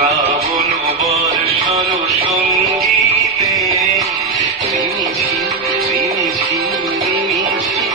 শ্রাবণ বর্ষণ সঙ্গীতে রিমিঝিম রিমিঝিম রিমিঝিম।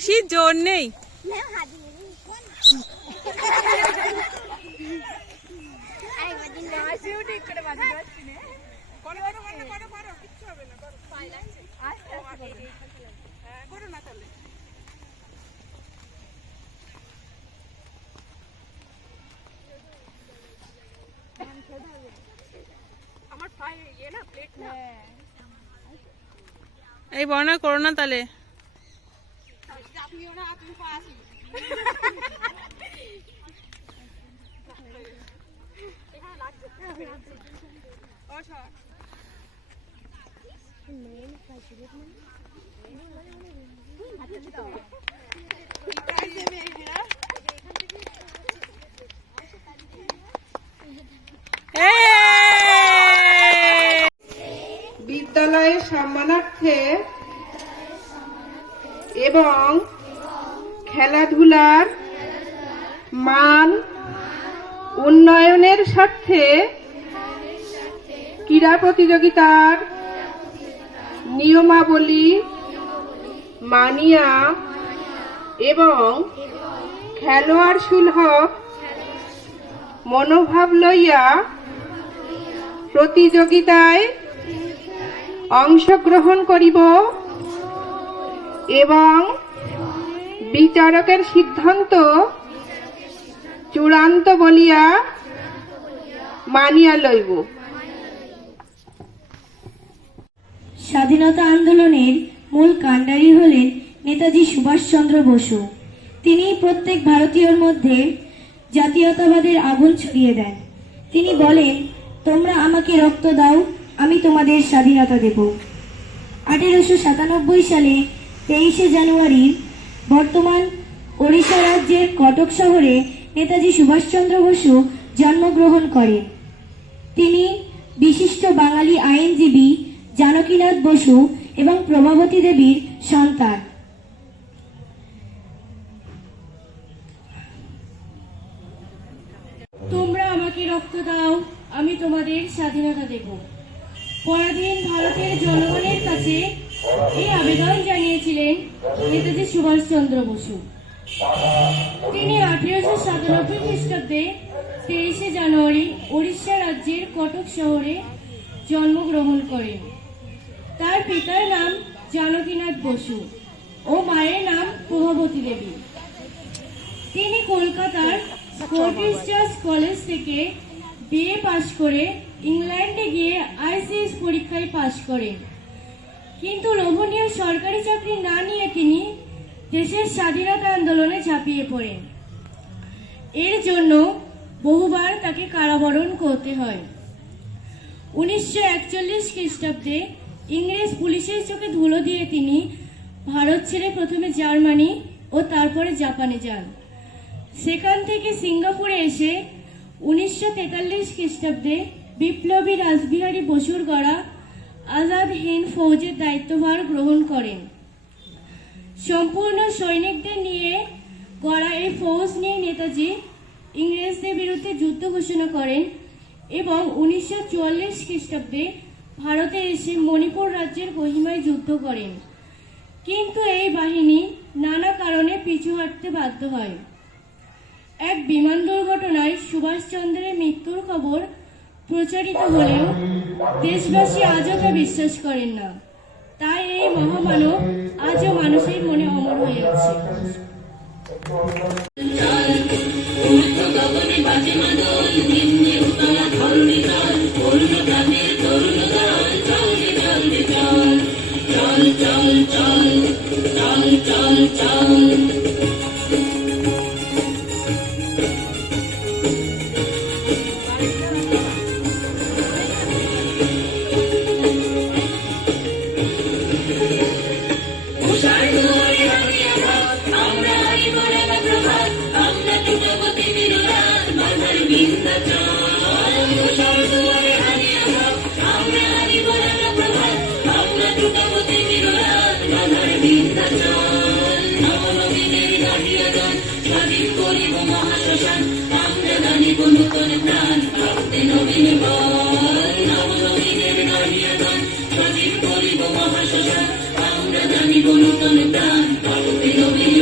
হাসির জোর নেই। এই বর্ণনা করো না তাহলে। বিদ্যালয়ের সম্মানার্থে এবং খেলাধুলার মান উন্নয়নের স্বার্থে ক্রীড়া প্রতিযোগিতার নিয়মাবলী মানিয়া এবং খেলোয়াড় সুলভ মনোভাব লইয়া প্রতিযোগিতায় অংশগ্রহণ করিব এবং বিচারকের সিদ্ধান্ত চূড়ান্ত বলিয়া মানিয়া লইব। স্বাধীনতা আন্দোলনের মূল কাণ্ডারি হলেন নেতাজি সুভাষচন্দ্র বসু। তিনি প্রত্যেক ভারতীয়র মধ্যে জাতীয়তাবাদের আগুন ছড়িয়ে দেন। তিনি বলেন, তোমরা আমাকে রক্ত দাও, আমি তোমাদের স্বাধীনতা দেব। 1897 সালে 23শে জানুয়ারি বর্তমান ওড়িশা রাজ্যের কটক শহরে নেতাজি সুভাষচন্দ্র বসু জন্মগ্রহণ করেন। তিনি বিশিষ্ট বাঙালি আইনজীবী জানকীনাথ বসু এবং প্রভাবতী দেবীর সন্তান। তোমরা আমাকে রক্ত দাও, আমি তোমাদের স্বাধীনতা দেব। পরাধীন ভারতের জনগণের কাছে এই আবেদন জানিয়েছিলেন নেতাজি সুভাষচন্দ্র বসু। তিনি 1897 খ্রিস্টাব্দে 23শে জানুয়ারি ওড়িশা রাজ্যের কটক শহরে জন্মগ্রহণ করেন। তার পিতার নাম জানকীনাথ বসু ও মায়ের নাম প্রভাবতী দেবী। তিনি কলকাতার স্কটিশ চার্চ কলেজ থেকে বিএ পাশ করে ইংল্যান্ডে গিয়ে আইসিএস পরীক্ষায় পাশ করেন। কিন্তু লোভনীয় সরকারি চাকরি না নিয়ে তিনি দেশের স্বাধীনতা আন্দোলনে ঝাঁপিয়ে পড়েন। এর জন্য বহুবার তাকে কারাবরণ করতে হয়। 1941 খ্রিস্টাব্দে ইংরেজ পুলিশের চোখে ধুলো দিয়ে তিনি ভারত ছেড়ে প্রথমে জার্মানি ও তারপরে জাপানে যান। সেখান থেকে সিঙ্গাপুরে এসে 1943 খ্রিস্টাব্দে বিপ্লবী রাসবিহারী বসুর গড়া আজাদ হিন্দ ফৌজের দায়িত্বভার গ্রহণ করেন। সম্পূর্ণ সৈনিকদের নিয়ে গড়া এই ফৌজ নিয়ে নেতাজি ইংরেজদের বিরুদ্ধে যুদ্ধ ঘোষণা করেন এবং 1944 খ্রিস্টাব্দে ভারতে এসে মণিপুর রাজ্যের কোহিমায় যুদ্ধ করেন। কিন্তু এই বাহিনী নানা কারণে পিছু হাঁটতে বাধ্য হয়। এক বিমান দুর্ঘটনায় সুভাষচন্দ্রের মৃত্যুর খবর প্রচারিত হলেও দেশবাসী আজও তা বিশ্বাস করেন না। তাই এই মহামানব আজও মানুষের মনে অমর হয়ে আছে। নূতন প্রাণ ভক্তি নবীন বল, নবনবীনের গাহিয়া গান স্বাধীন করিব মহাশ্মশান। আমরা জানিব নূতন প্রাণ ভক্তি নবীন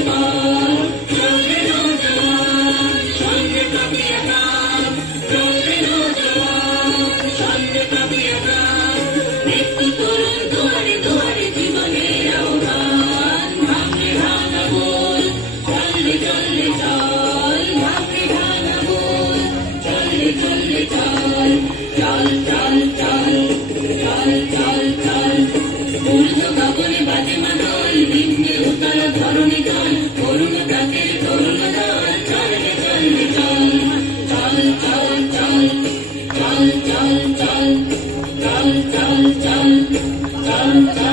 জয়